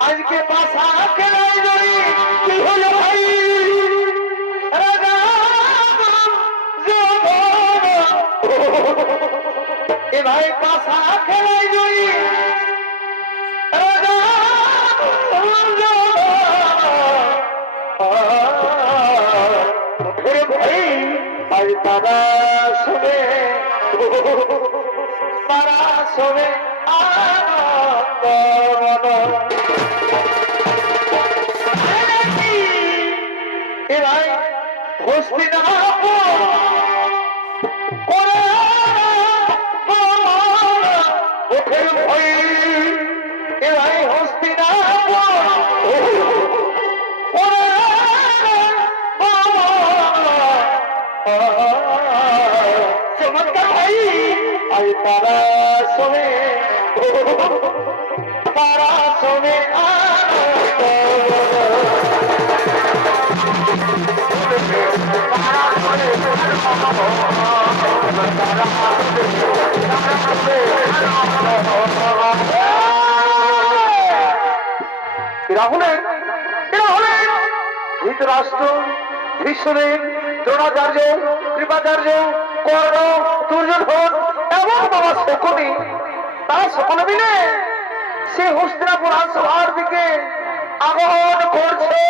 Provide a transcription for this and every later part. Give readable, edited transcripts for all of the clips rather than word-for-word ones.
আজকে বাসা খেলাই ধরি কি হলো ভাই রাজা এ ভাই বাসা খেলাই ধরি রাজা ভাই আজ তারা শুনে তারা শুনে আনন্দ এরাই হস্তিনাপুর করে ওঠের ভয় এরাই হস্তিনাপুর করে চমৎকার ভাই আজ তারা শোনে তারা শোনে আনন্দ ধৃতরাষ্ট্র ভীষ্মের দ্রোণাচার্য কৃপাচার্য কর্ণ দুর্যোধন এবং বাবা শকুনি তারা সকলে মিলে সে হস্তিনাপুর রাজসভার দিকে আগমন করছে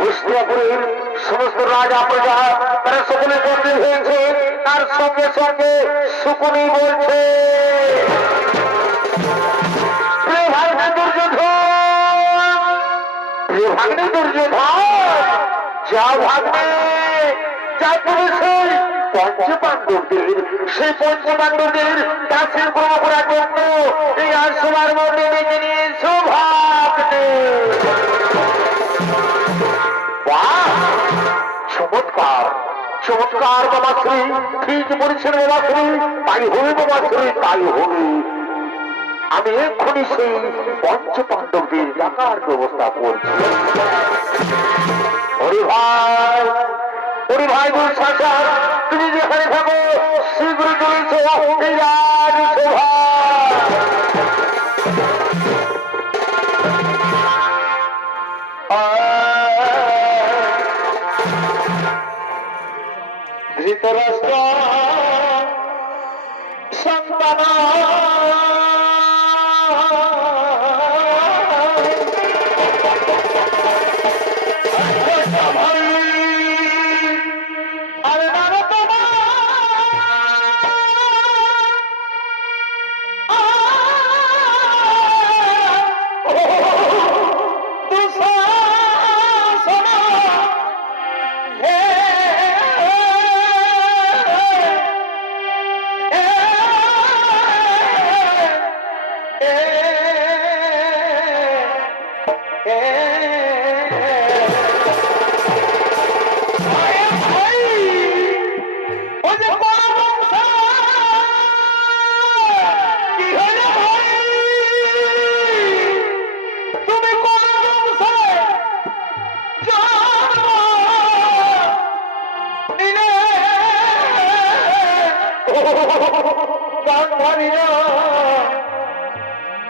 হস্তিনাপুরের সমস্ত রাজা প্রজা তারা সকলে বন্দী হয়েছে। তার সঙ্গে সঙ্গে শকুনি বলছে, প্রিয় ভাগ্নে দুর্যোধন, যাও ভাগ্নে, যা তুমি সেই পঞ্চপাণ্ডবদের কাছের গ্রহ করার জন্য এই আরসোলার মধ্যে ডেকে নিয়েছো ভাগ্নে। চমৎকার চমৎকার বাবাশ্রী, ঠিক বলেছেন বাবাশ্রী, তাই হবে বাবাশ্রী, তাই হবে। আমি এক্ষুনি সেই পঞ্চপাণ্ডবদের ডাকার ব্যবস্থা করছি। ওরে ভাই দুঃশাসন, তুমি যেখানে থাকো শীঘ্র চলেছ এই রাজসভা। ধৃতরাষ্ট্র সন্তান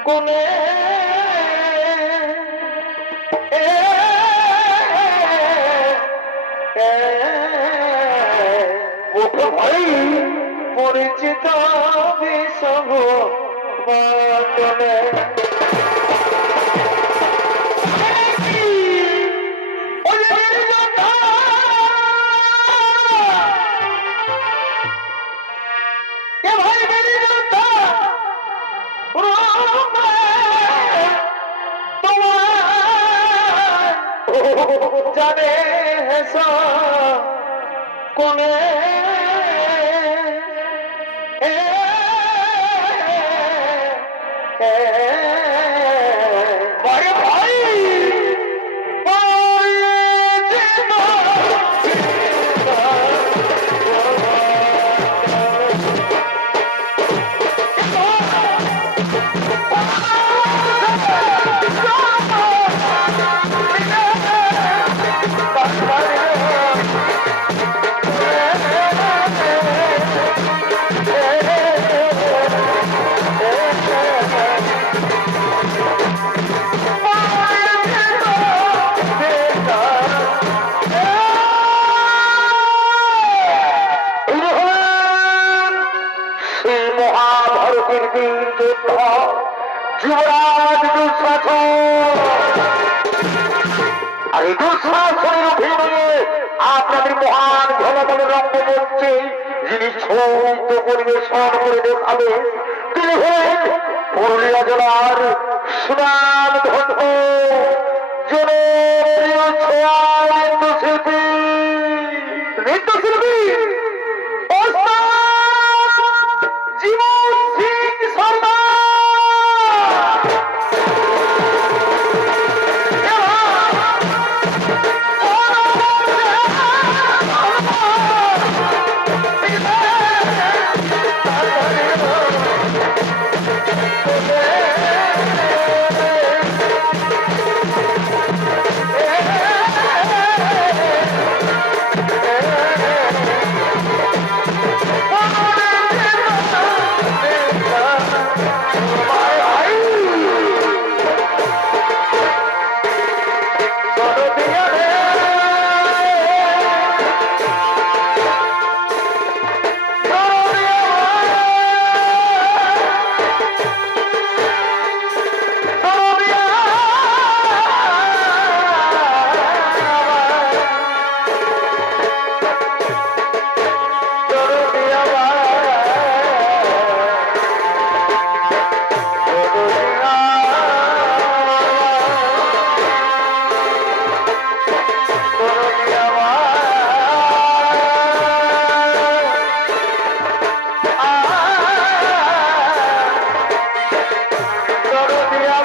কোনে ভাই পরিচিত বিষম মন্ডলে জানে কোনে যুবরাজ দুঃশাসন। আর এই দুঃশাসনের অভিনয়ে আপনাদের মহান ঘনবল রঙ্গ মঞ্চে যিনি সৌমিত্র পরিবেশন করে দেখাবে তিনি হলেন পুরুলিয়া জেলার সুনাম ধন্য জনপ্রিয় নৃত্যশিল্পী জীবন সিং শর্মা। Oh,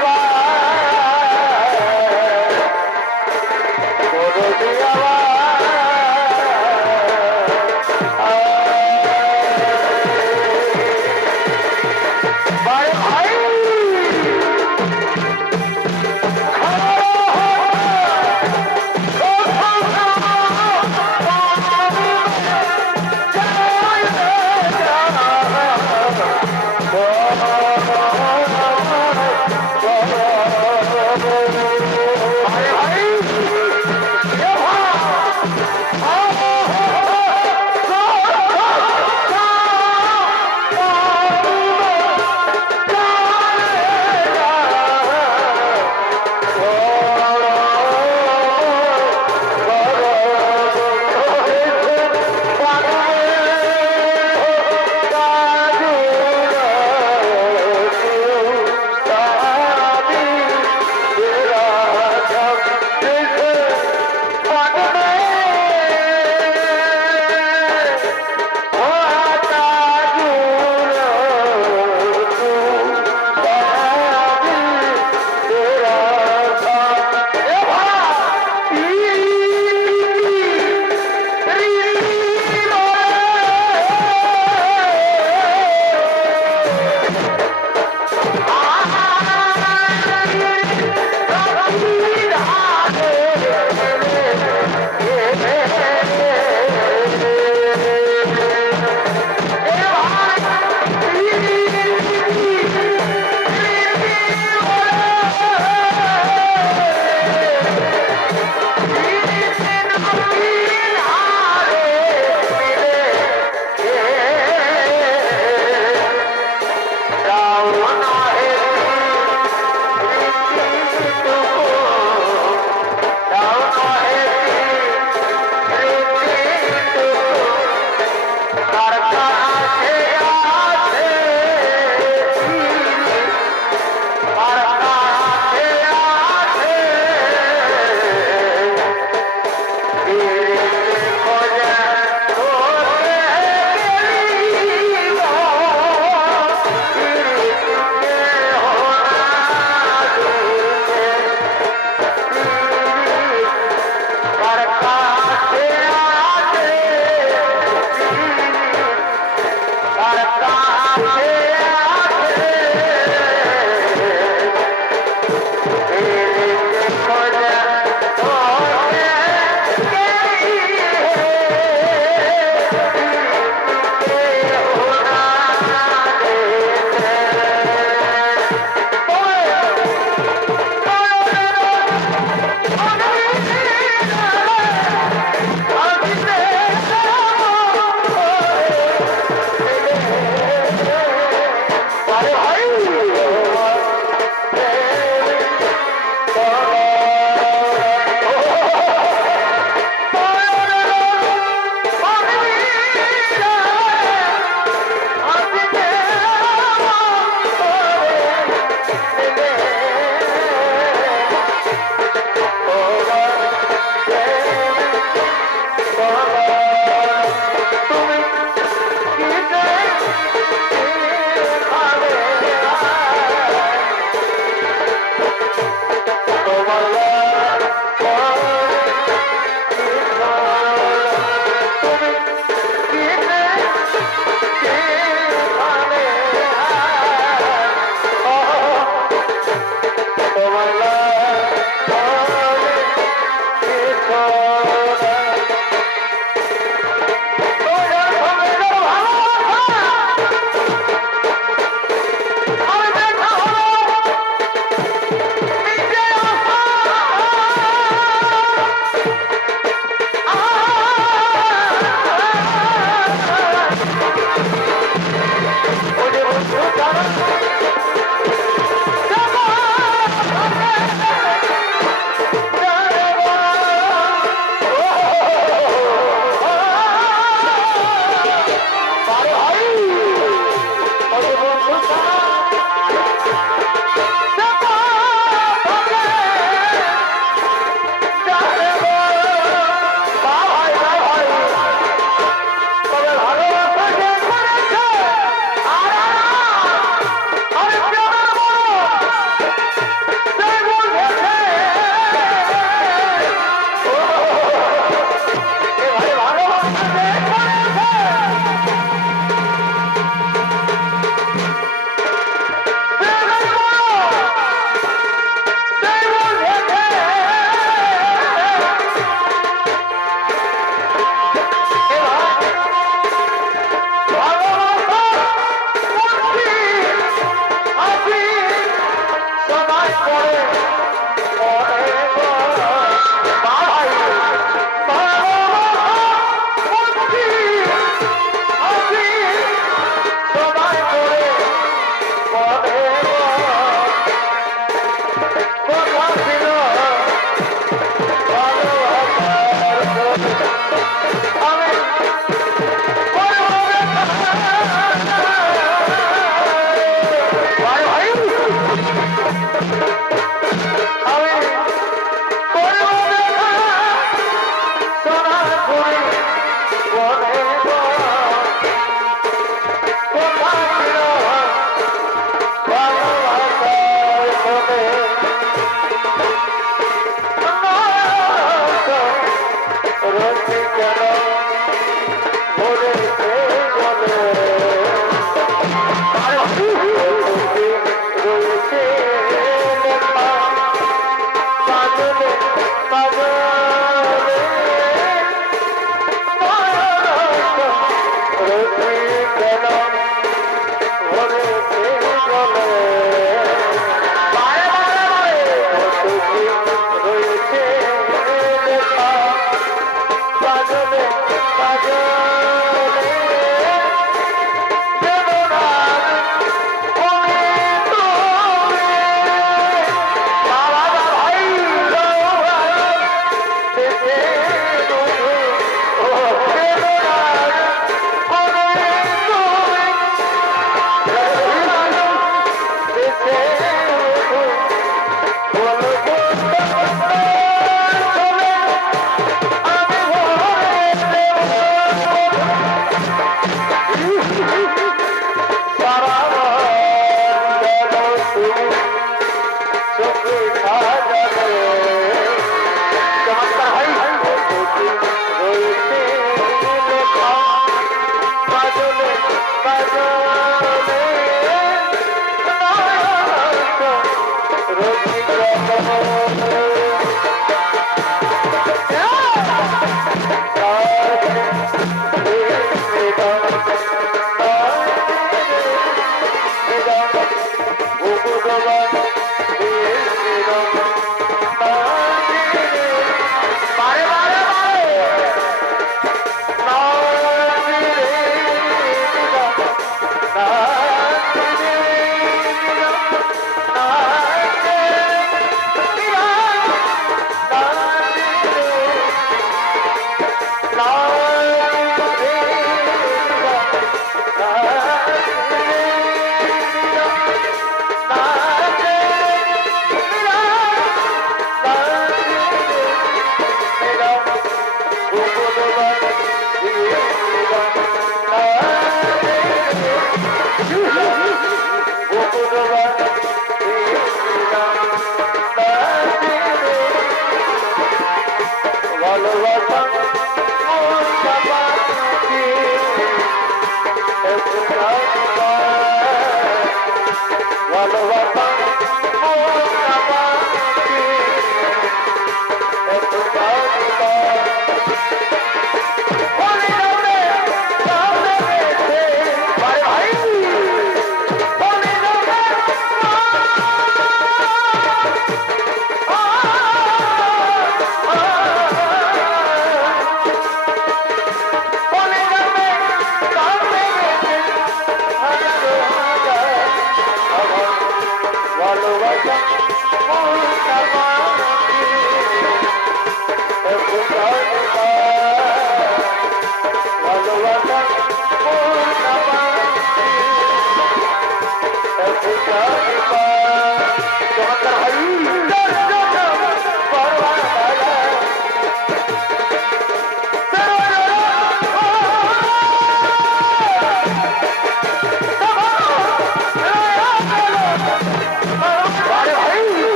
ভালোবাসা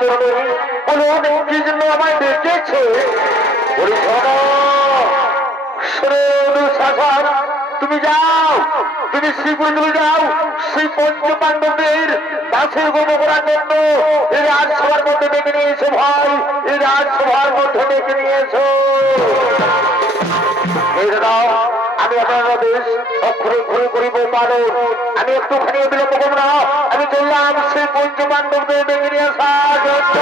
চরণে বলুন কি জন্য আমায় ডেকেছে। বলি শোনো শাসন, তুমি যাও, তুমি শ্রীপুরে তুমি যাও, সেই পঞ্চ পাণ্ডবদের দাসের গর্ব করার জন্য এই রাজসভার মধ্যে ডেকে নিয়েছো ভাই, এই রাজসভার মধ্যে ডেকে নিয়েছো। আমি আপনার দেশ অক্ষরে ঘুরে করিব পালন, আমি একটুখানি বিলম্ব করব না, আমি চললাম সেই পঞ্চ পাণ্ডবদের ডেকে নিয়ে আসার জন্য।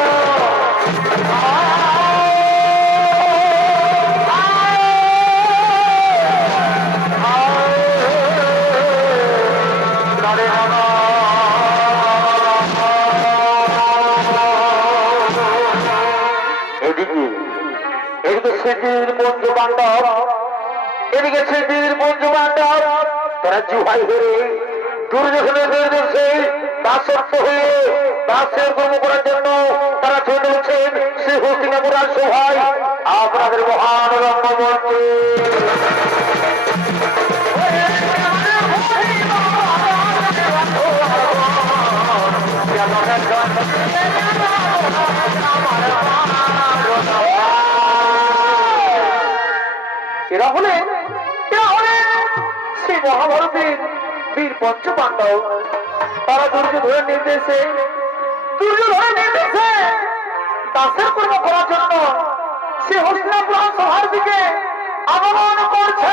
এদিকে স্মৃতির পঞ্চ পাণ্ডব, এদিকে স্মৃতির পঞ্চ পাণ্ডব, তারা জুহাই হেরে দুর্যোধনের নির্দেশে দাসত্ব হয়ে দাসের কর্ম করার জন্য তারা চলে গেছেন শ্রী হস্তিনাপুর রাজসভায় আপনাদের মহান রঙ্গমঞ্চে। এরা হলেন সেই মহাভারতের বীর পঞ্চ পাণ্ডব। তারা দুর্যোধনের নির্দেশে দাসের কর্ম করার জন্য সে হস্তিনাপুর সভার দিকে আগমন করছে।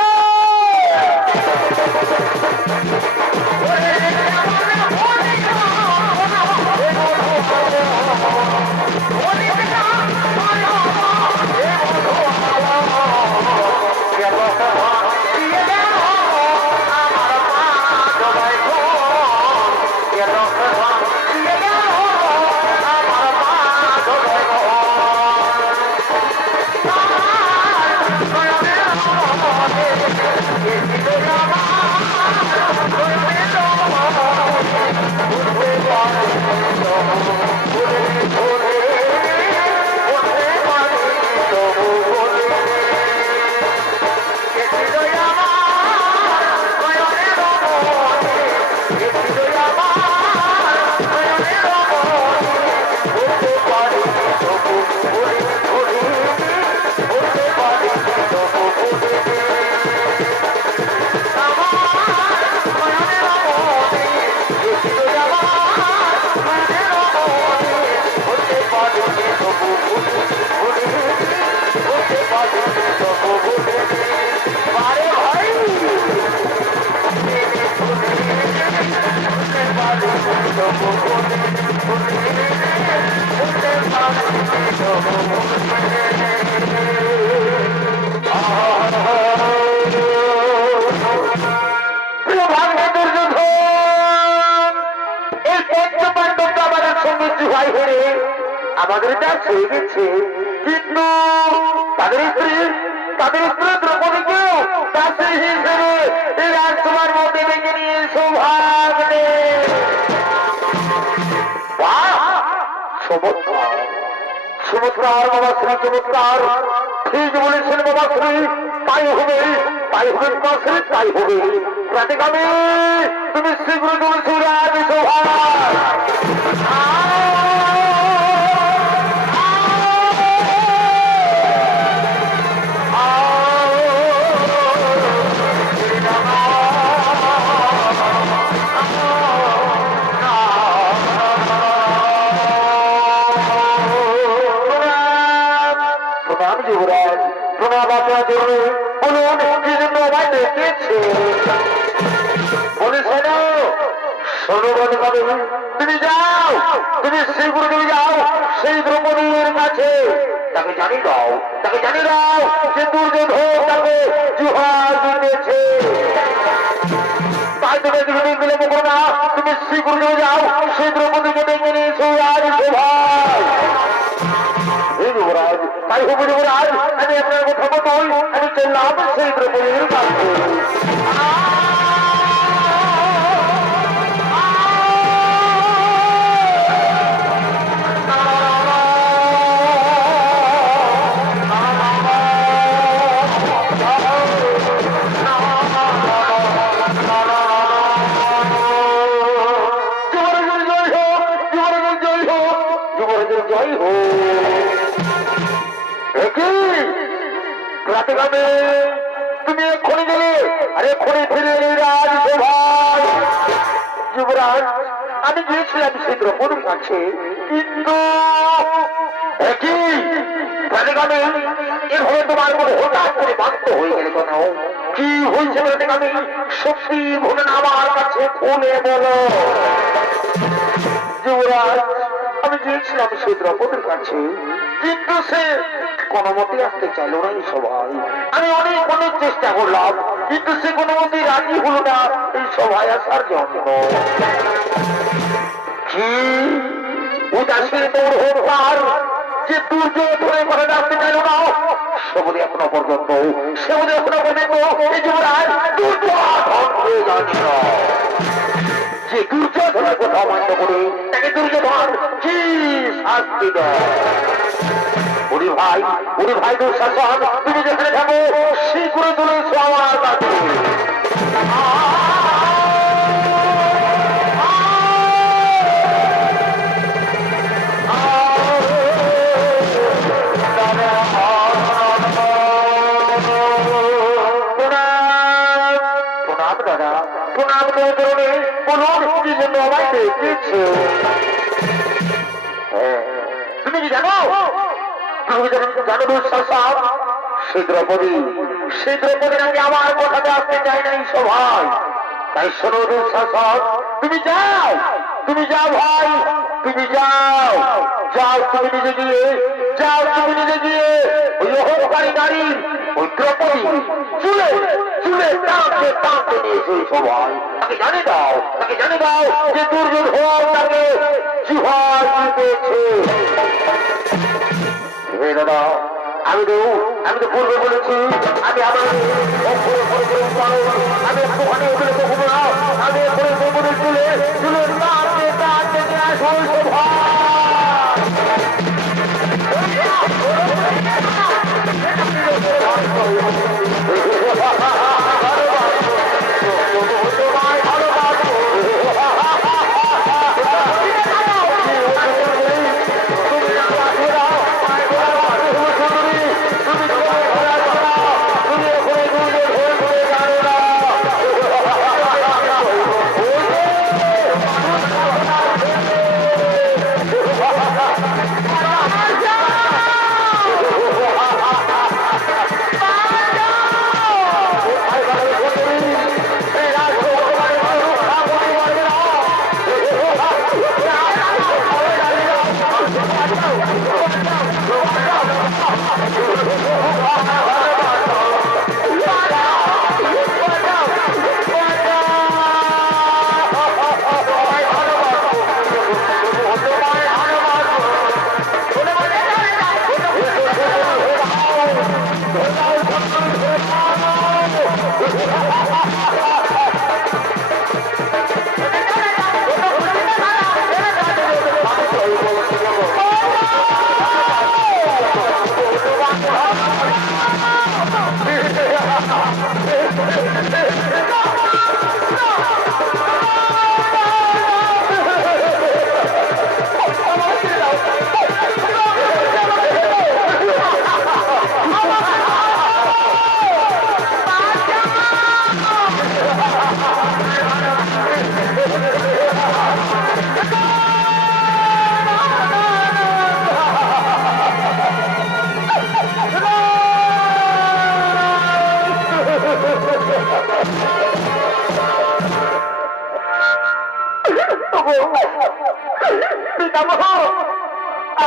আমাদের যা হয়ে গেছে, কিন্তু তাদের স্ত্রী দ্রৌপদীকেও দাসী হিসেবে এই রাজসভার মধ্যে ডেকে নিয়ে সৌভাগ চমৎকার বাবা শ্রী চমৎকার, ঠিক বলেছেন বাবা শ্রী, তাই হবে বাবা শ্রী, তাই হবে। প্রাতিকামী তুমি শীঘ্র চলেছো রাজসভা। তুমি যাও, তুমি শ্রীপুরে তুমি যাও সেই দ্রৌপদীর কাছে, তাকে জানিয়ে দাও যে দুর্যোধন তাকে জুহার দিয়েছে। তাই তুমি বিলম্ব করো না, তুমি শ্রীপুরে তুমি যাও সেই দ্রৌপদীকে ডেকে নিয়েছো রাজসভায়। যুবরাজ, তাই হবে যুবরাজ, আমি আপনার কথা মতোই আমি চললাম সেই দ্রৌপদীর কাছে। ফিরে রাজসভায়। যুবরাজ, আমি গিয়েছিলাম সে দ্রৌপদীর কাছে, কিন্তু একই রাজগামী এভাবে তোমার কোনো হঠাৎ করে বাধ্য হয়ে গেলে কেন? কি হয়েছে রাজগামী? সত্যি বলে না আমার কাছে খুলে বলো। যুবরাজ, আমি গিয়েছিলাম সে দ্রৌপদীর কাছে, কিন্তু সে কোনো মতে আসতে চাইল না এই সভায়। আমি অনেক অনেক চেষ্টা করলাম, কিন্তু সে কোনো মতে রাজি হলো না এই সভায় আসার জন্য। কি উদাসীন তোর হোকার যে দুর্যোধনের কথা জানতে চাইল না? সেবুধ এখনো পর্যন্ত এই যুবরাজ দুর্যোধন হয়ে যাচ্ছে। যে দুর্যোধনের কথা অমান্য করে তাকে দুর্যোধন কি শাস্তি দেয়? ওরে ভাই দুঃশাসন, তুমি যেখানে থাকো শীঘ্রই চলে এসো আমার কাছে। প্রণাম করে কারণে বলুন কি জন্য আমায় ডেকেছে? তুমি কি জানো? জানো দুঃশাসন, সে দ্রৌপদী নাকি আমার কথাতে আসতে চাই না এই সভায়। তাই শোনো দুঃশাসন, তুমি যাও ভাই, তুমি যাও তুমি নিজে গিয়ে ওই অহংকারী নারীর ওই দ্রৌপদী চুলে টানতে নিয়েছে এই সভায়। তাকে জানে দাও যে দুর্যোধন তাকে জিহাদ দিতেছে। দাদা, আমি তো পূর্বে বলেছি, আমি একটুখানি ওগুলো কখনো না, আমি এখানে গোবরের চুলে টানতে নিয়ে আসবো সভা।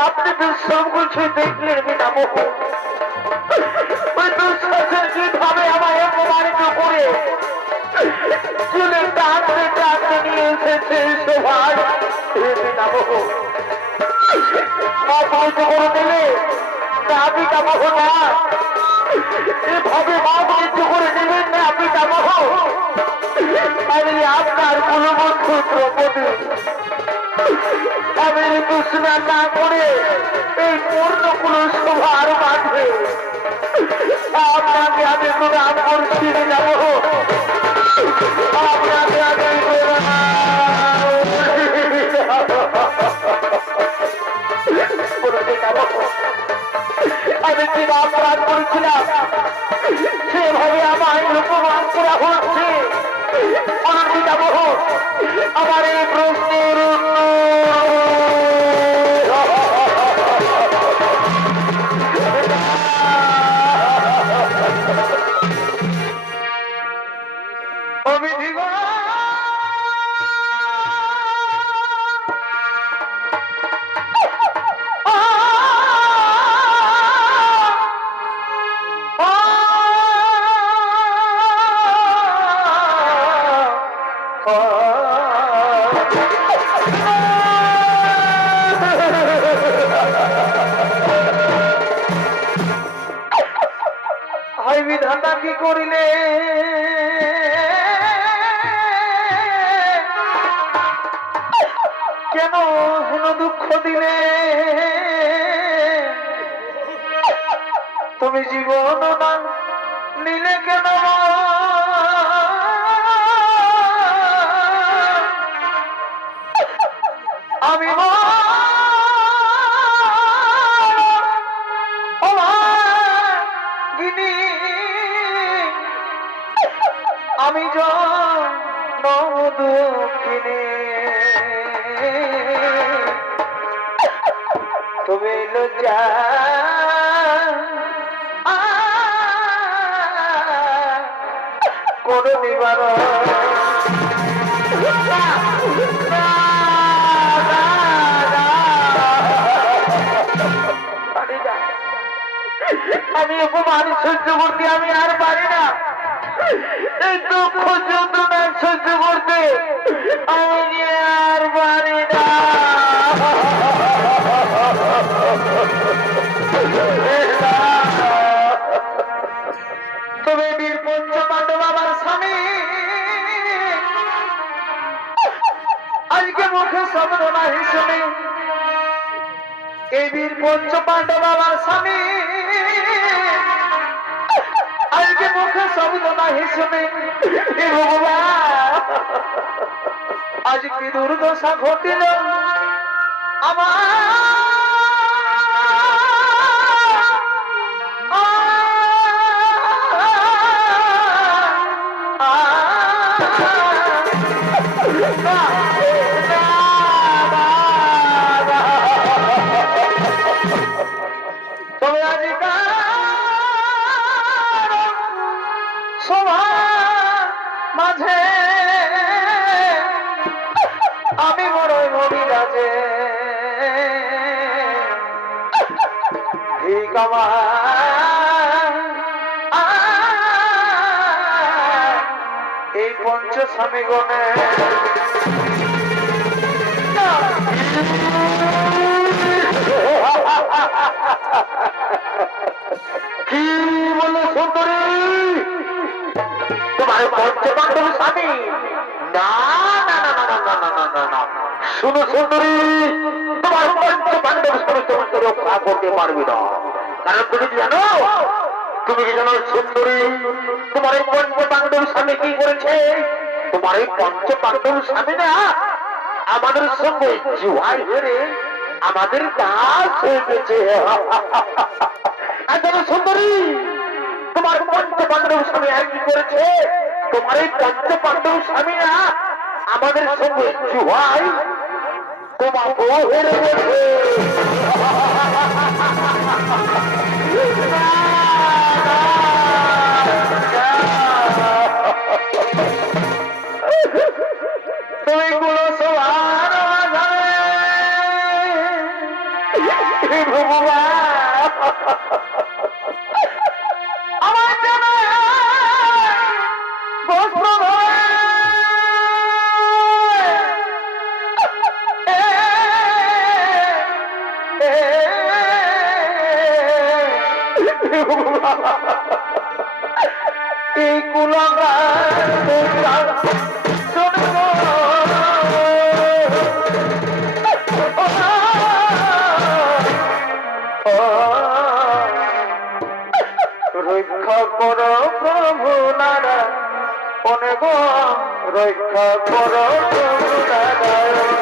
আপনি তো সব কিছু দেখলেন পিতামহ। ওই দুঃশাসন কিভাবে আমায় অপমানিত করে চুলে টানতে নিয়ে এসেছে সভায়। পিতামহ, অপমানিত করে দিলে না পিতামহ, না এভাবে অপমানিত করে দিবেন না পিতামহ। আমি আপনার কুলবন্ধু দ্রৌপদী, আমি দুষ্ণা না করে এই পূর্ণকুল সভার মাঝে আপনাকে আমি প্রণাম করছি যাব। আপনাকে আমি আমি কি অপরাধ করেছিলাম সেভাবে আমায় অপমান করা হচ্ছে। আমার এই প্রশ্নের বিধাতা কি করিলে কেন হেন দুঃখ দিলে তুমি জীবন না নিলে কেন আমি আমি দুঃখিনী তুমি লজ্জা করে দিবার আমি অপমান সহ্য করতে আমি আর পারি না। এই দুঃখ যন্ত্রণা সহ্য করতে আমি আর পারি না। তবে বীর পঞ্চপাণ্ডব আমার স্বামী আজকে মুখে শব্দ নাহি শুনে এই বীর পঞ্চপাণ্ডব আমার স্বামী আজকে মুখে শব্দ নাহি শুনে আজ কি দুর্দশা ঘটিল আমার তবে আজকাল সবার মাঝে আমি বড়ই মহিলা যে ঠিক এই পঞ্চ স্বামী গণে কি বলে সুন্দরী তোমার পঞ্চপাণ্ডব স্বামী? না না না না না না না না না, শুনো সুন্দরী, তোমার পঞ্চপাণ্ডব স্বামী তোমাকে রক্ষা করতে পারবে না। কারণ তুমি কি জানো, তুমি কি জানো সুন্দরী, তোমার এই পঞ্চপাণ্ডব স্বামী কি করেছে? তোমার এই পঞ্চপাণ্ডব স্বামী না আমাদের সঙ্গে জুয়াই হেরে আমাদের কাজ হয়ে গেছে। সুন্দরী, তোমার পঞ্চপাণ্ডব স্বামী আর কি করেছে? তোমার এই পঞ্চপাণ্ডব স্বামী না আমাদের সঙ্গে জুয়াই তোমাকে হেরে গেছে। তুইগুলো সবার আমার জন্য এই কুলাঙ্গার রক্ষা করো প্রভু নারায়ণ, অনেক রক্ষা করো প্রভু নারায়ণ।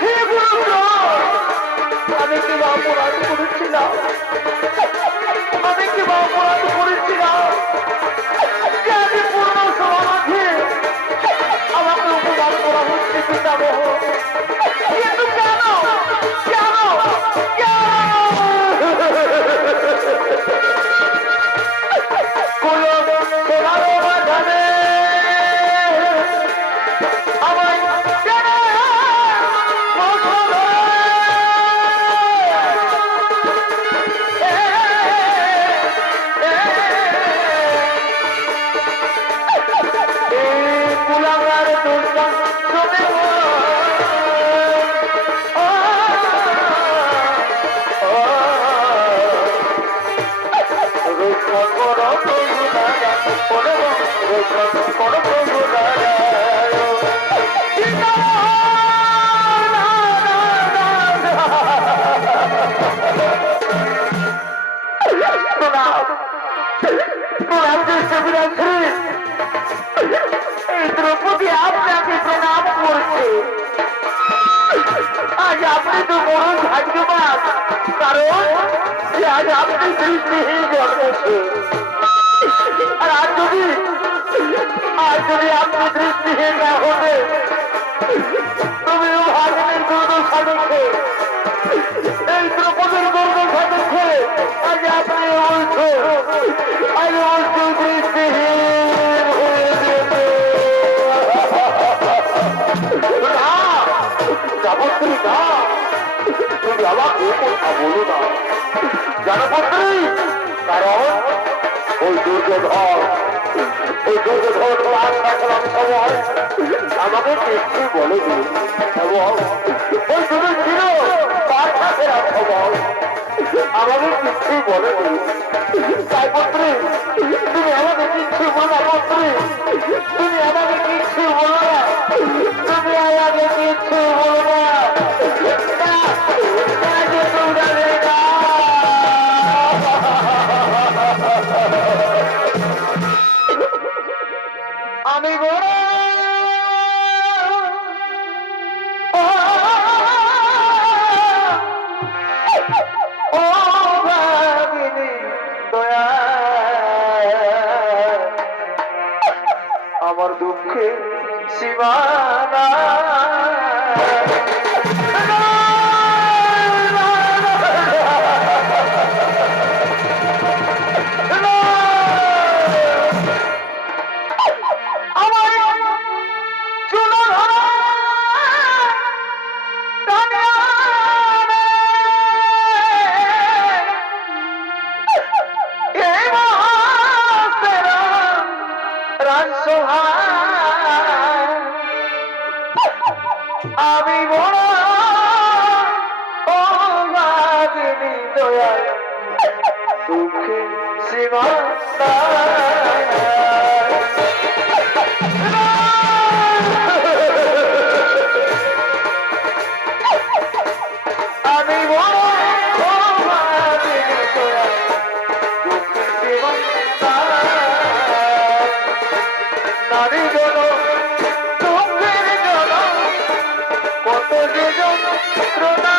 হে গুরুজন, আমি কি বা অপরাধ করেছিলাম? আমি কি বা অপরাধ করেছিলাম যে আমি পূর্ণ সমাধি আমাকে উপমান করা হচ্ছে পিতামহ? কিন্তু কেন কেন দ্রৌপদী আপনাকে প্রণাম করছে। আজ আপনি তো বড় ভাগ্যবান, কারণ আজ আপনি দৃষ্টিহীন জন্মেছে। আর যদি আপনি দৃষ্টিহীন না হতে তুমিও ভাগ্যের দুর্দশা দেখে এই দ্রৌপদীর দুর্দশা দেখে আজ আপনি বলছো আজ বলছো দৃষ্টিহীন হয়ে যেতে। যাবত্রী না, তুমি আমাকে কথা বলো না জানপত্রী, কারণ ওই দুর্যোধন আশা করার সময় আমাকে কিছু বলেনি, এবং ওই তুমি ছিল বার্তা ফেরার সময় আমাকে কিচ্ছু বলেনি। তাই পত্রী, তুমি আমাকে কিচ্ছু বলো না পত্রী, তুমি আমাকে কিচ্ছু বলো না, তুমি আমাকে কিচ্ছু বলো না। আমি বড় ও ভাবিনি দয়া, আমার দুঃখে সীমানা আমি বড় ও ভাবিনি দয়া, দুঃখে সীমানা আমি বড় ও ভাবিনি দয়া, দুঃখে সীমানা নারী জন দুঃখের জন কত যে যন্ত্রণা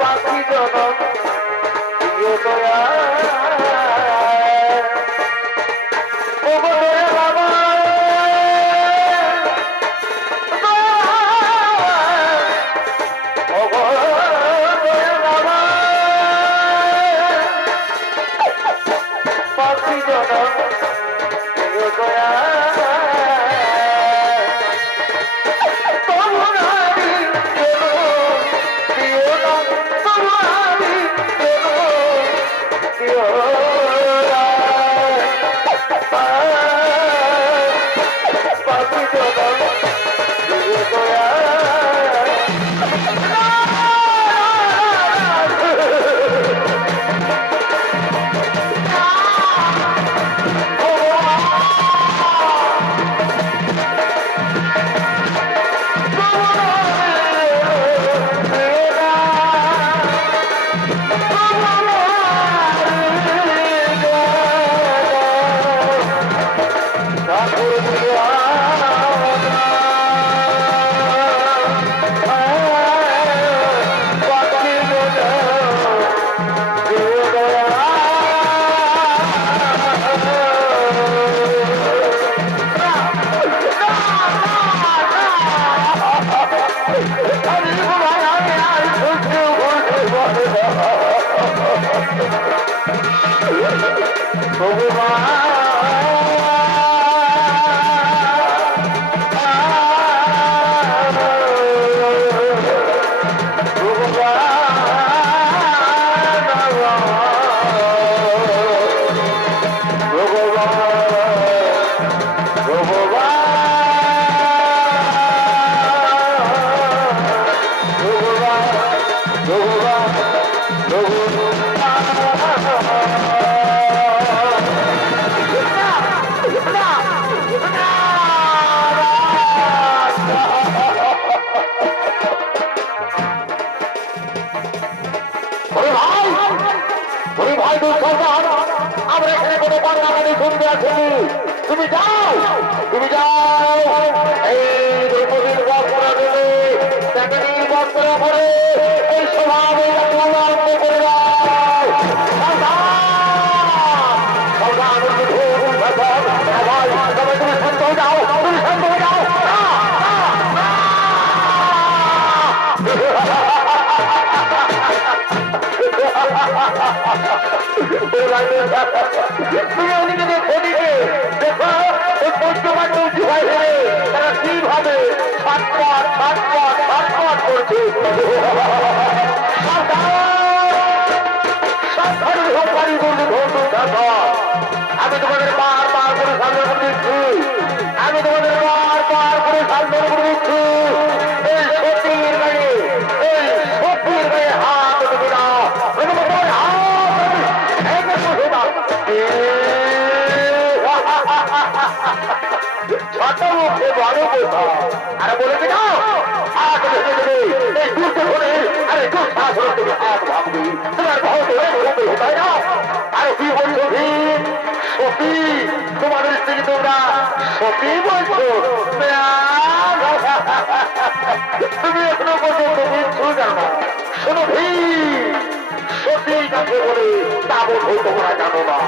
পাখি জন আমরা এখানে কোনো বাংলাদেশি শুনতে আসিনি। তুমি যাও, তুমি যাও, এই দ্রৌপদীর বস্ত্র দিলে তাকে বস্ত্র করে এই স্বভাব আরম্ভ করে দাও। তুমি শান্ত হয়ে যাও, তুমি শান্ত হয়ে যাও। তুমি ওদিকে দেখো, ওদিকে দেখো ওই পঞ্চমান্ড জুহাই হয়ে তারা কিভাবে ছটপট ছটপট ছটপট করছে। আমি তোমাদের বার করে সামনে করে দিচ্ছি, আমি তোমাদের বার করে সামনে করে দিচ্ছি। এই সত্যির গায়ে, এই সত্যির গায়ে হাত তুমি দাও, ছোট মুখে বড় কথা আরে বলে দিও এই দুটো ধরে আরে তুমি এক ভাববি তোমার বহুত তাই না? আরে কি বলছো সতী, তোমাদের স্ত্রী তোমরা সতী বলছো? তুমি এখনো পর্যন্ত কিচ্ছু জানো। শোনো সতী কাকে বলে তা বোধ তোমরা জানো না।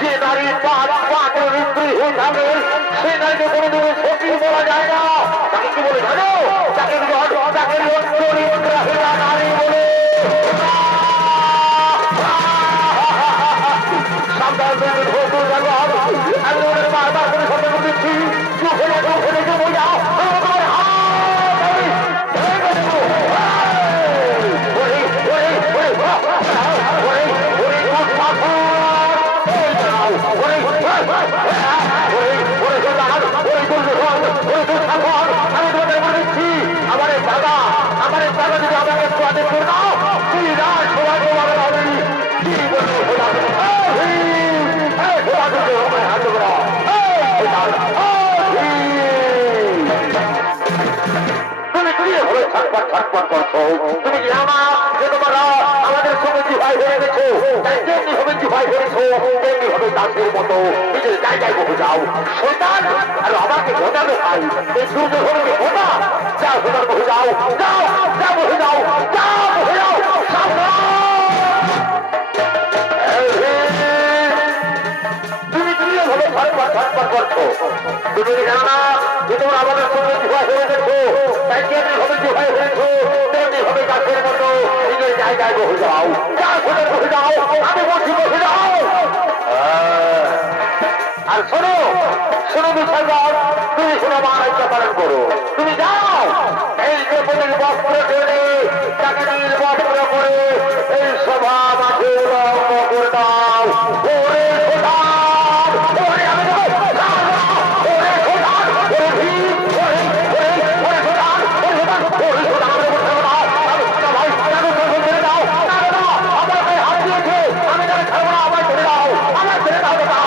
যে নারী পাত্র স্ত্রী হয়ে থাকে সে নারীকে কোনোদিন সতী বলা যায় না। তাকে কি বলে জানো? তাকে নারী বলে। আমি ওদের বারবার করে সতর্ক দিচ্ছি, চোখে যাও ছটপট করছো। তুমি কি যে তোমরা আমাদের সঙ্গে জিহাই হয়ে গেছো, তাই যেমনি হবে জিহাই হয়েছো তেমনি হবে দাসের মতো নিজের জায়গায় বসে যাও। শয়তান আর আমাকে ঘোটানো খাই, এই দুর্যোগকে ঘোটা। যাও তোমার বসে যাও, যাও যা বসে যাও, যাও বসে যাও। তুমি কিভাবে ছটপট করছো? তুমি জানো না যে তোমরা আমাদের সঙ্গে জিহাই হয়ে গেছো, তাই যেমনি হবে জিহাই হয়েছো তেমনি হবে গাছের মতো নিজের জায়গায় বসে যাও। যা ঘুরে বসে যাও, আমি বসি বসে যাও। আর শোনো, শুনে বিষয়গণ, তুমি শুনে মহারাজ্য পালন করো। তুমি যাও এই দ্রৌপদীর বস্ত্র ছেড়ে তাকে নীল বস্ত্র করে এই সভা মাঠে উলঙ্গ করে দাও। ওরে খোদার, ওরে আমি ওরে খোদার, ওরে ভীম, ওরে ওরে ওরে খোদার, ওরে খোদার, ওরে খোদার, ওরে খোদার, ভাই তাকে ছেড়ে দাও। আমার গায়ে হাত দিয়েছে, আমি তাকে ছাড়বো না, আমায় ছেড়ে দাও, আমায় ছেড়ে দাও দাদা।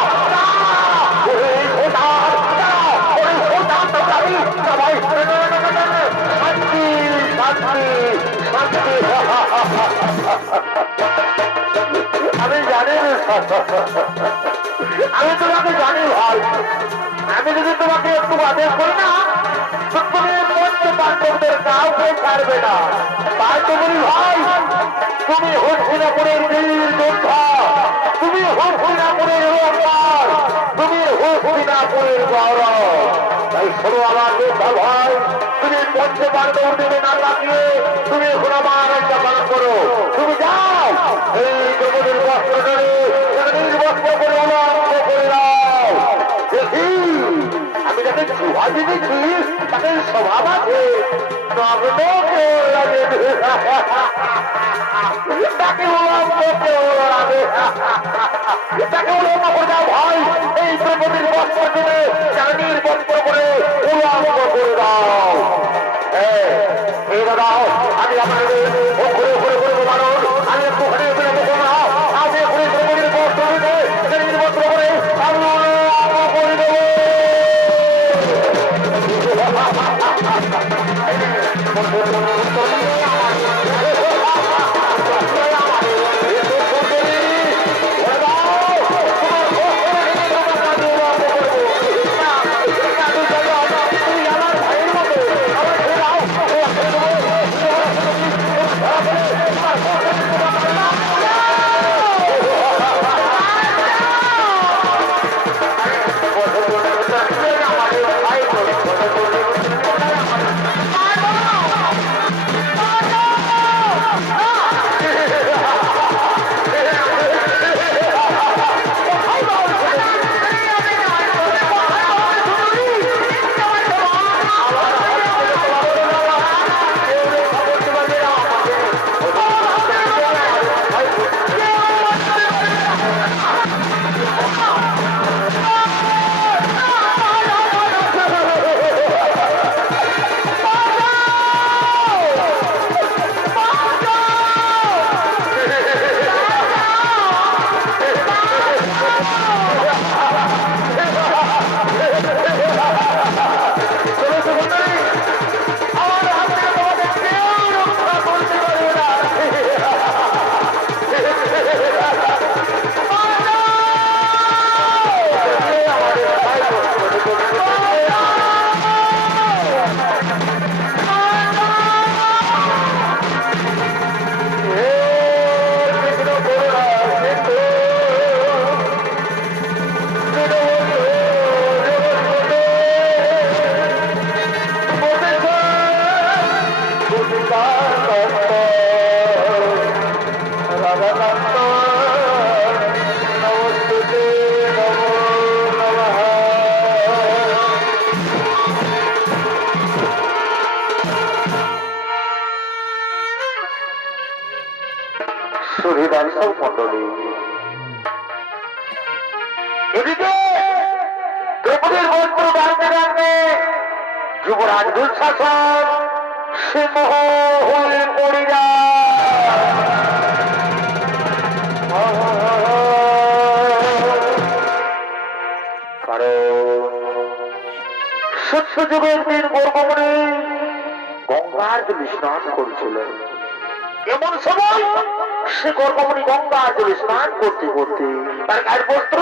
ওরে খোদার, ওরে খোদার, আমি সবাই শান্তি শান্তি শান্তি। আমি জানি আমি তোমাকে জানি ভাই, আমি যদি তোমাকে একটু আদেশ করি না তো তুমি পঞ্চ পাণ্ডবদের কাউকে ছাড়বে না। তাই তো বলি ভাই, তুমি হস্তিনাপুরের বীর যোদ্ধা, তুমি হস্তিনাপুরের রোজগার, তুমি হস্তিনাপুরের গৌরব। তাই শোনো আমার যোদ্ধা ভাই, তুমি পঞ্চ পাণ্ডব দেবে না লাগিয়ে তুমি এখন আমার একটা পালন করো। তুমি যাও এই দ্রৌপদীর বস্ত্র ধরে বস্ত্র করে উলঙ্গ করে দাও। দেখি আমি যাকে চুহা দিয়েছি তাকে স্বভাব আছে, নগ্ন কেউ লাগে, তাকে উলঙ্গ কেউ লাগে, তাকে উলঙ্গ করে দাও ভাই। এই দ্রৌপদীর বস্ত্র ধরে চাঁদির বস্ত্র করে উলঙ্গ করে দাও। এই দাদা আমি আপনাদের ঘুরে ঘুরে ঘুরে মানুষ, আমি একটুখানি আমি এখনই দ্রৌপদীর বস্ত্র ধরে চাঁদির বস্ত্র করে আমি উলঙ্গ করে দেবো। মন্ডলী এদিকে দ্রৌপদীর বস্ত্র টানতে টানতে যুবরাজ দুঃশাসন সিংহ হয়ে পড়ে যায়। কারণ সত্য যুগের বীর গর্ভমণি গঙ্গার জলে স্নান করছিলেন। এমন সময় সে গর্ভমণি গঙ্গার জলে স্নান করতে করতে তার গায়ের বস্ত্র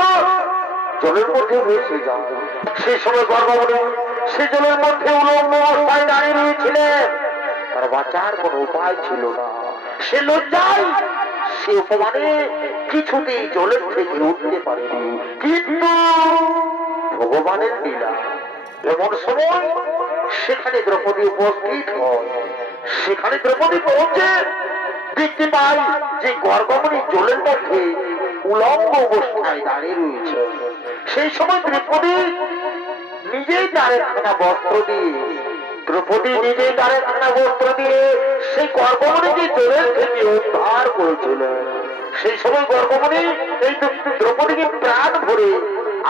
জলের মধ্যে ভেসে যায়। সেই সময় গর্ভমণি সে জলের মধ্যে উলম্ব অবস্থায় দাঁড়িয়ে রয়েছিলেন। তার বাঁচার কোন উপায় ছিল না। সে লজ্জায় সে অপমানে কিছুতেই জলের থেকে উঠতে পারেনি। কিন্তু ভগবানের লীলা, এমন সময় সেখানে দ্রৌপদী উপস্থিত হয়। সেখানে দ্রৌপদী পৌঁছে দেখতে পাই যে গর্ভমণি জলের মধ্যে উলঙ্গ অবস্থায় দাঁড়িয়ে রয়েছে। সেই সময় দ্রৌপদী নিজেই তার একখানা বস্ত্র দিয়ে, দ্রৌপদী নিজেই তার একখানা বস্ত্র দিয়ে সেই গর্ভমণিকে জলের থেকে উদ্ধার করেছিলেন। সেই সময় গর্ভমণি এই দ্রৌপদীকে প্রাণ ভরে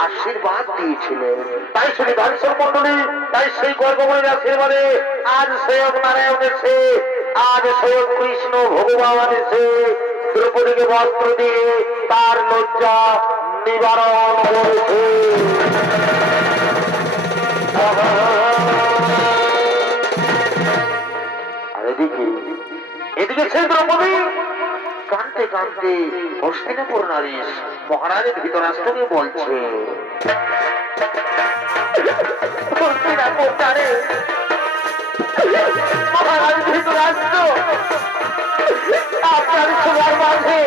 আশীর্বাদ দিয়েছিলেন। তাই শুনি দর্শক মন্ডলী, তাই সেই গর্ভমণির আশীর্বাদে আজ স্বয়ং নারায়ণ এসে, আজ স্বয়ং কৃষ্ণ ভগবান এসে দ্রৌপদীকে বস্ত্র দিয়ে তার লজ্জা নিবারণ করেছে। আর এদিকে সেই দ্রৌপদী কাঁদতে কাঁদতে হস্তিনাপুর নারী মহারাজের ধৃতরাষ্ট্রকে বলছে, মহারাজ ধৃতরাষ্ট্র, আপনার সবার মাঝে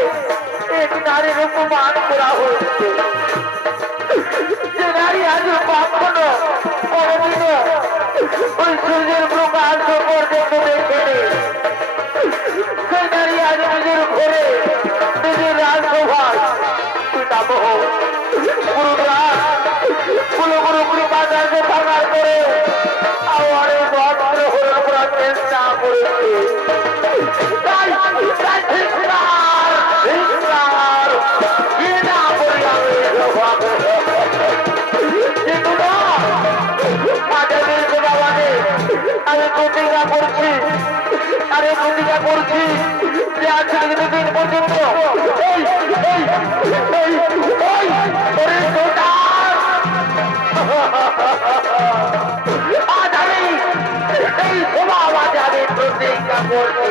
এক নারীর অপমান করা হয়েছে। যে নারী আজ কখনো কোনদিনও ওই সূর্যের প্রকাশ পর্যন্ত দেখেনি, সেই নারী আজ নিজের ঘরে নিজের রাজসভায় পিতামহ গুরু কৃপাচার্য থাকার পরে আবারে বস্ত্র হরণ করার চেষ্টা করেছে। আমি প্রতিজ্ঞা করছি, যে আজকে দিন পর্যন্ত আজ আমি এই সমাজে আমি প্রতিজ্ঞা করছি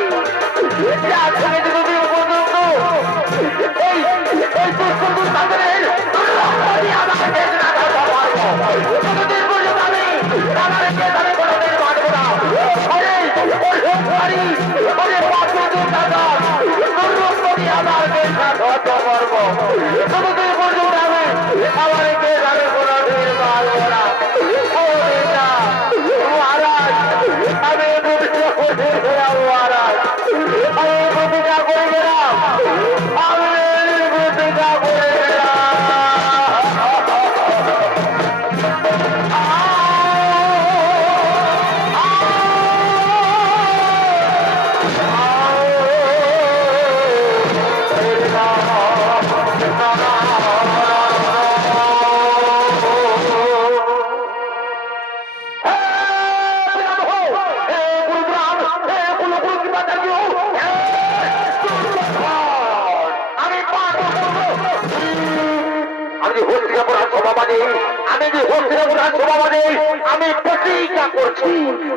যে আজকে দিন পর্যন্ত এই দুঃখ তাদের আমার দেশ না করতে পারবো। ততদিন পর্যন্ত আমি আমার দেশ আমি কোনোদিন মানবো না। আমার দেশ না ধরতে পারবো। ততদিন পর্যন্ত আমি আমার দেশ আমি কোনোদিন মানবো না। মহারাজ, আমি প্রতিজ্ঞা করে গেলাম, মহারাজ আমি প্রতিজ্ঞা করে গেলাম, আমি প্রতিজ্ঞা করে গেলাম।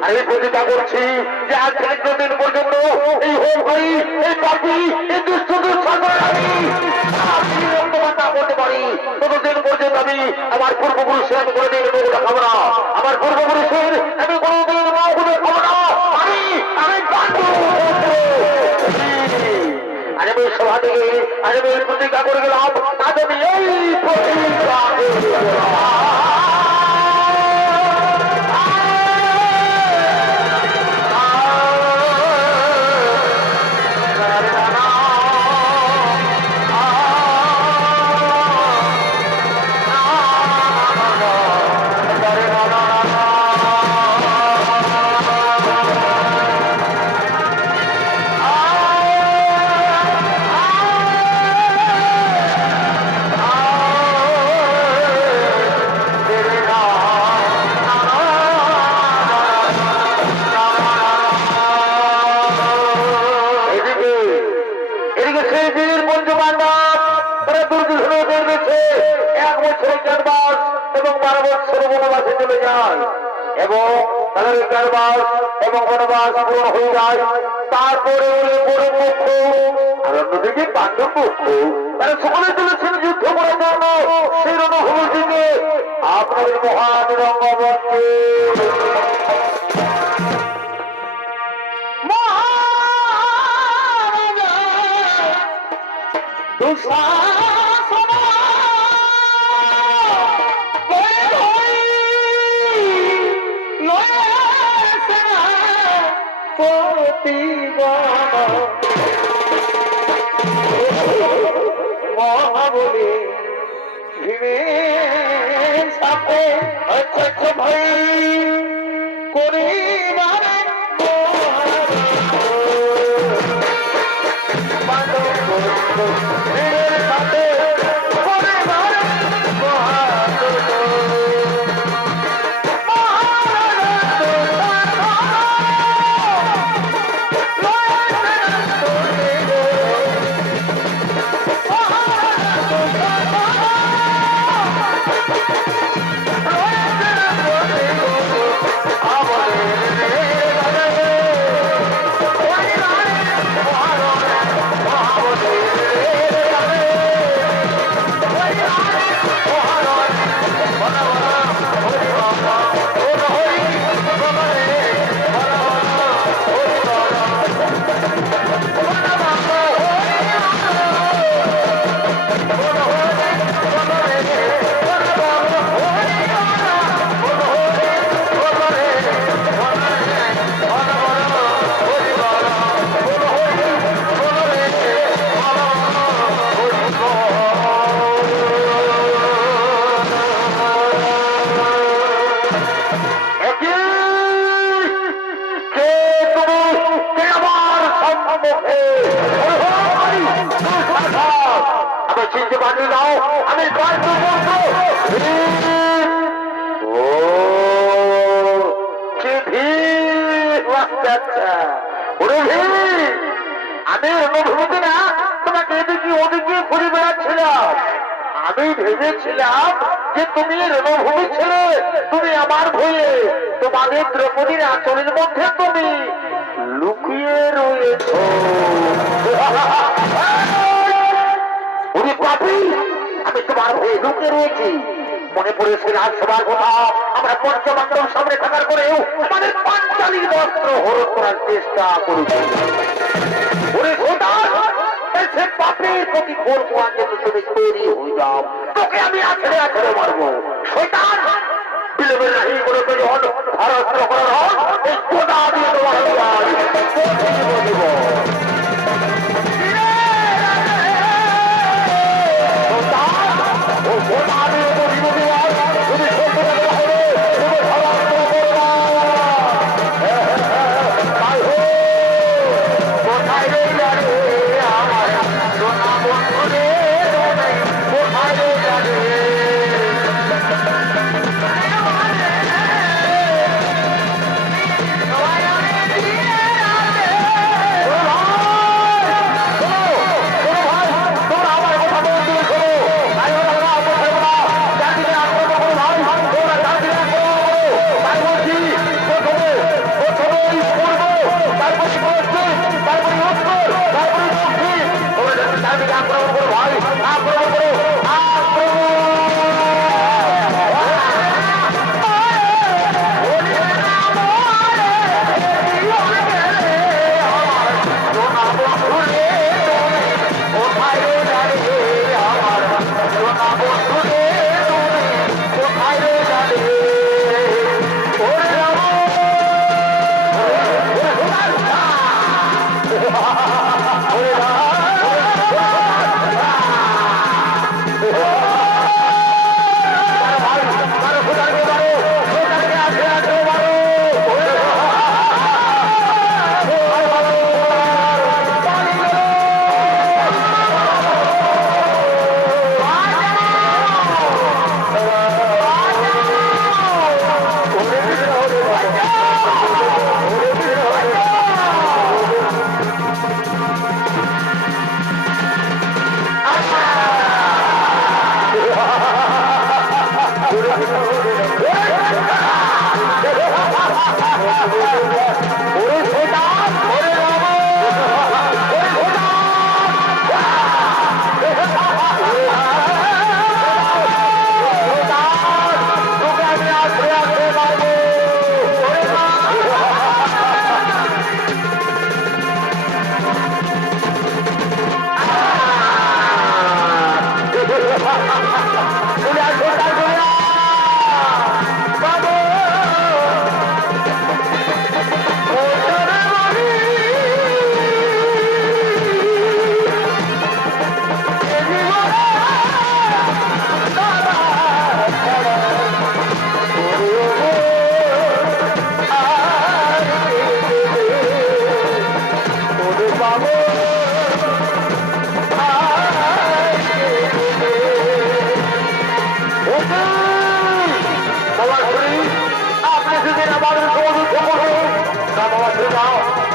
আমি প্রতিজ্ঞা করছি, যে আজ থেকে যতদিন পর্যন্ত এই হোম করি, এই পাপি, এই দুষ্ট আমি রক্তপাত করতে পারি, ততদিন পর্যন্ত আমি আমার পূর্বপুরুষের আমি কোনোদিন মৌগুলো খাবো না। আমার পূর্বপুরুষের আমি কোনোদিন মৌগুলো খাবো না। আমি পাণ্ডু আজ আমি সভা থেকে আজ আমি প্রতিজ্ঞা করে গেলাম। আজ আমি এই প্রতিজ্ঞা করে গেলাম। এবং তাদের কারবাস এবং বনবাস পূরণ হয়ে যায়। তারপরে বড় পক্ষ আর অন্যদিকে পাণ্ডব পক্ষ, তারা সকলে চলেছেন যুদ্ধ করার জন্য সেই রণভূমির দিকে। আপনাদের মহান রঙ্গমঞ্চে মহাবলী ভীমে আচ্ছা আচ্ছা ভাই করে চিনতে পারলি নাও আমি আমি অনুভূতি না তোমাকে এদিকে ওদিকে ঘুরে বেড়াচ্ছিলাম। আমি ভেবেছিলাম যে তুমি রণভূমি ছেড়ে তুমি আমার ভয়ে তোমাদের দ্রৌপদীর আচরণের মধ্যে তুমি লুকিয়ে রয়েছ। পাপি আমি তোমার ভয়ে লুকিয়ে রয়েছি। মনে পড়েছে রাজসভার কথা, আমরা পঞ্চপাণ্ডব সামনে থাকার পরেও আমাদের পাঞ্চালীর বস্ত্র হরণ করার চেষ্টা করেছি। পাপের প্রতি ঘোর কোয়ার জন্য তুমি তৈরি হয়ে যাও, তোকে আমি আছড়ে আছড়ে মারবো। শয়তান বিলেবের রাহি করে যখন ভারত করার হয় এই কোটা দিয়ে তোমার দেব।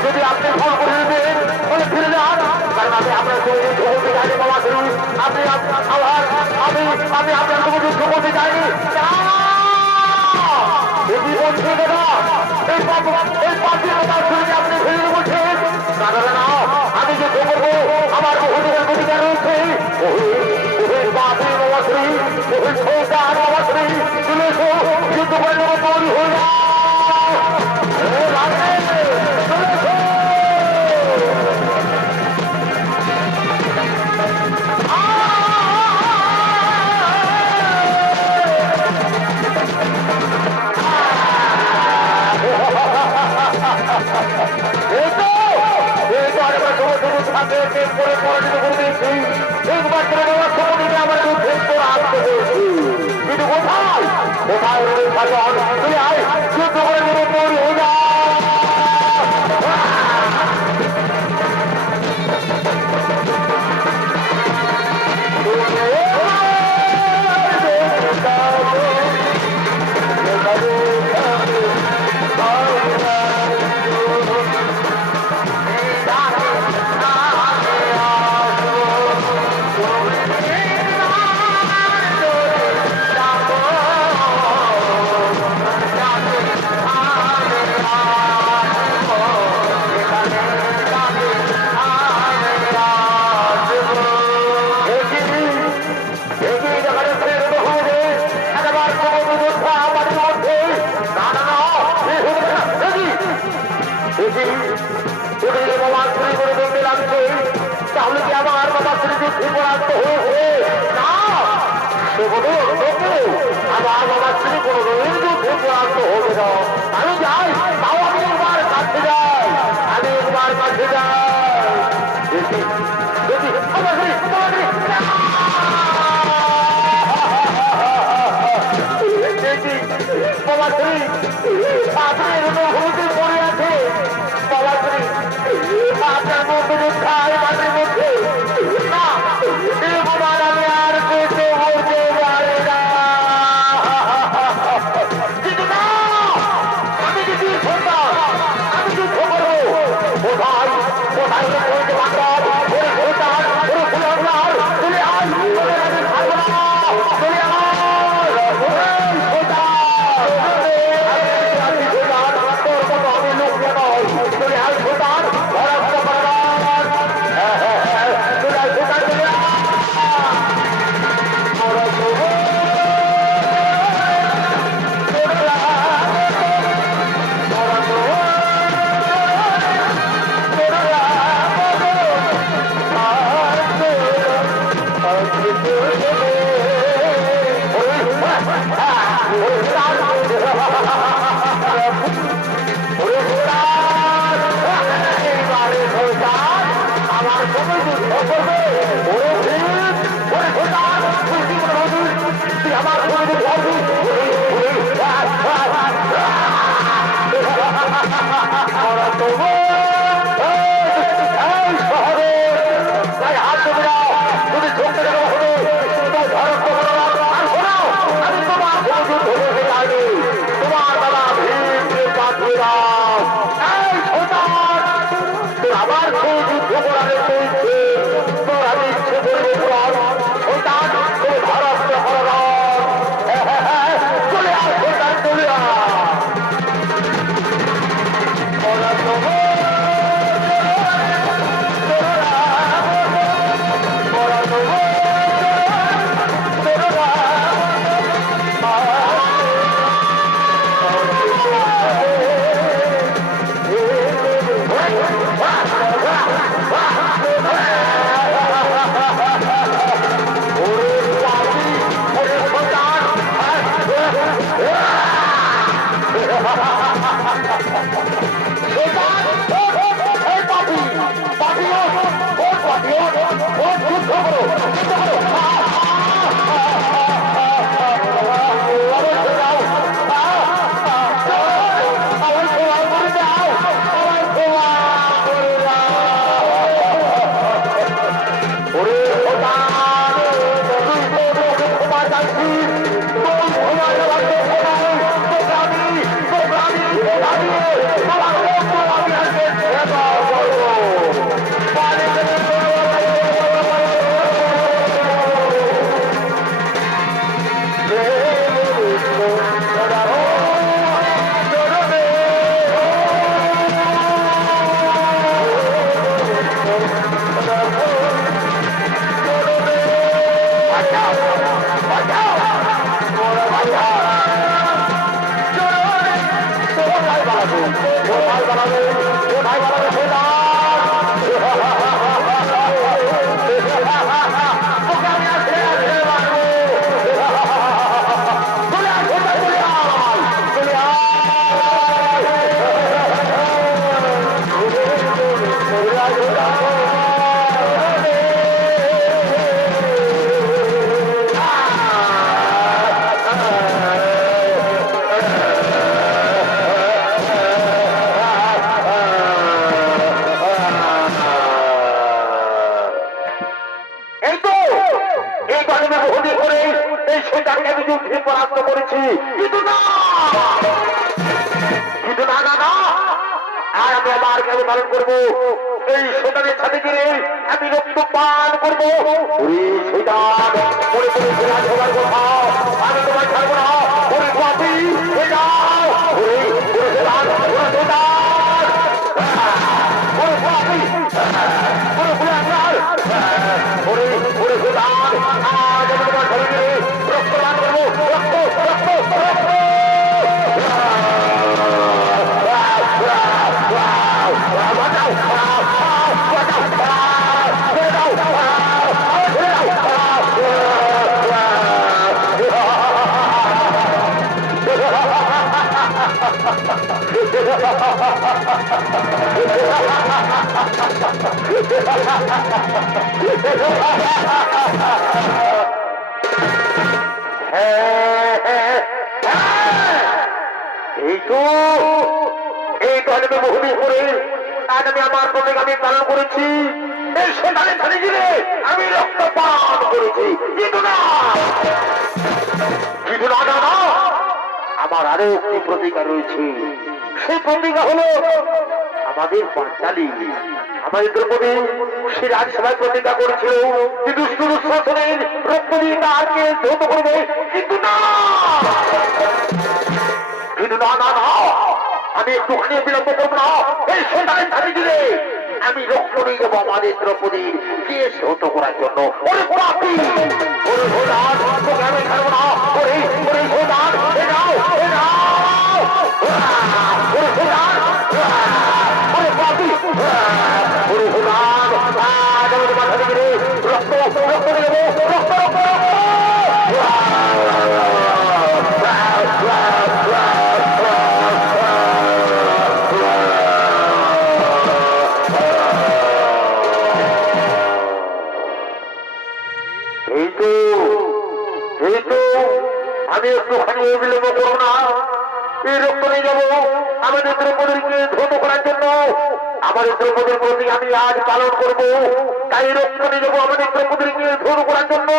যদি আপনি ভুল করে দিবেন তাহলে ফিরে যান, কারণ আমি আপনার সঙ্গে যুদ্ধ করতে যাইনি বাবা শ্রী। আপনি আবার আমি আপনার সঙ্গে যুদ্ধ করতে যাইনি। কি বলছে দাদা? এই পাখির কথা শুনে আপনি ফিরে বলছেন দাদা না, আমি যুদ্ধ করবো, আমার বহুদিনের অধিকার রয়েছে। যুদ্ধ করে নেবো, তৈরি হয়ে যাও। কোথায় তুই আয়, যুদ্ধ করে নেবো, তৈরি হয়ে যা। তাহলে কি আমার বাবা শ্রীযুদ্ধ পরাস্ত হয়েছে? না, আমার বাবা শ্রী কোনো যুদ্ধে পরাস্ত হবে না। আমি যাই, তাও আমি একবার কাছে যাই, আমি একবার কাছে যাই। দেখি দেখি বাবা শ্রী আপনি এরকম ভূমিতে পড়ে আছে। বাবা শ্রী আপনার মধ্যে খায় মাটির মধ্যে না, এবার আমি আর পেতে হতে পারি না। কিন্তু না, আমি যদি সন্তান, আমি যুদ্ধ করবো। কোথায় কোথায় বলতে পারতাম ওরে সন্তান, ওরে ফুলার চলে আয়, আমি খাবো না, চলে আয় আমি লোক নয়, চলে আয় সন্তান, ভরা Come on! কোথায় বানাবে সেটা পরাস্ত করেছি কিন্তু না আর আমি আবার কেন পালন করবো এই শোটানের সাথে গিয়ে আমি রক্ত পান করবো সেটা আমি তোমায় ছাড়বো না আমি আমার প্রতীক আমি পালন করেছি এই সেখানে ছাড়ি গিয়ে আমি রক্ত পান করেছি কিন্তু না আমার আরো একটি প্রতিজ্ঞা রয়েছে সেই প্রতিজ্ঞা হলো আমাদের পাঁচালী আমাদের দ্রৌপদী সে রাজসভায় প্রতিজ্ঞা করেছিল যে দুষ্ট শাসনের রক্ত দিয়ে তাকে ধৌত করবে কিন্তু না আমি একটুখানি বিলম্ব করবো না এই সেখানে ছাড়ি দিলে আমি রক্ত নিয়ে যাবো আমাদের দ্রৌপদীর কেস হত করার জন্য ওরে পাপি ওরে ভোলার তোকে আমি ছাড়বো না ওরে ওরে ভোলার ওরে ভোলার ওরে পাপি ওরে ভোলার আজ আমাদের মাথা থেকে রক্ত রক্ত নিয়ে যাবো রক্ত রক্ত আমি একটুখানি বিলম্ব করবো না এই রক্ত নিয়ে যাবো আমাদের দ্রৌপদীকে ধৌত করার জন্য আমাদের দ্রৌপদীর প্রতি আমি আজ পালন করবো তাই রক্ত নিয়ে যাবো আমাদের দ্রৌপদীকে ধৌত করার জন্য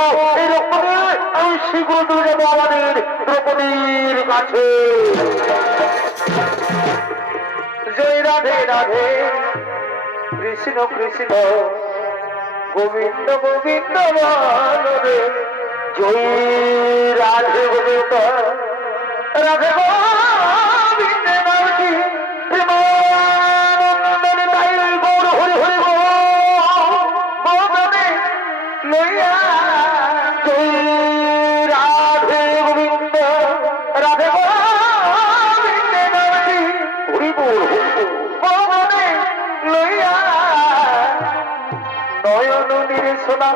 এই রক্ত নিয়ে আমি শীঘ্র চলে যাবো আমাদের দ্রৌপদীর কাছে জয় রাধে রাধে কৃষ্ণ কৃষ্ণ গোবিন্দ গোবিন্দ রে জয় রাধে গোবিন্দ রাধে গোবিন্দ নামটি প্রেমানন্দে তাই গৌর হরি হরি গোবিন্দে লইয়া জয় রাধে গোবিন্দ রাধে গোবিন্দ নামটি হরি বল গোবিন্দে লইয়া নয়ন নিরে সোনা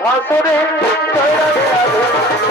ভাসরে জয় রাধে রাধে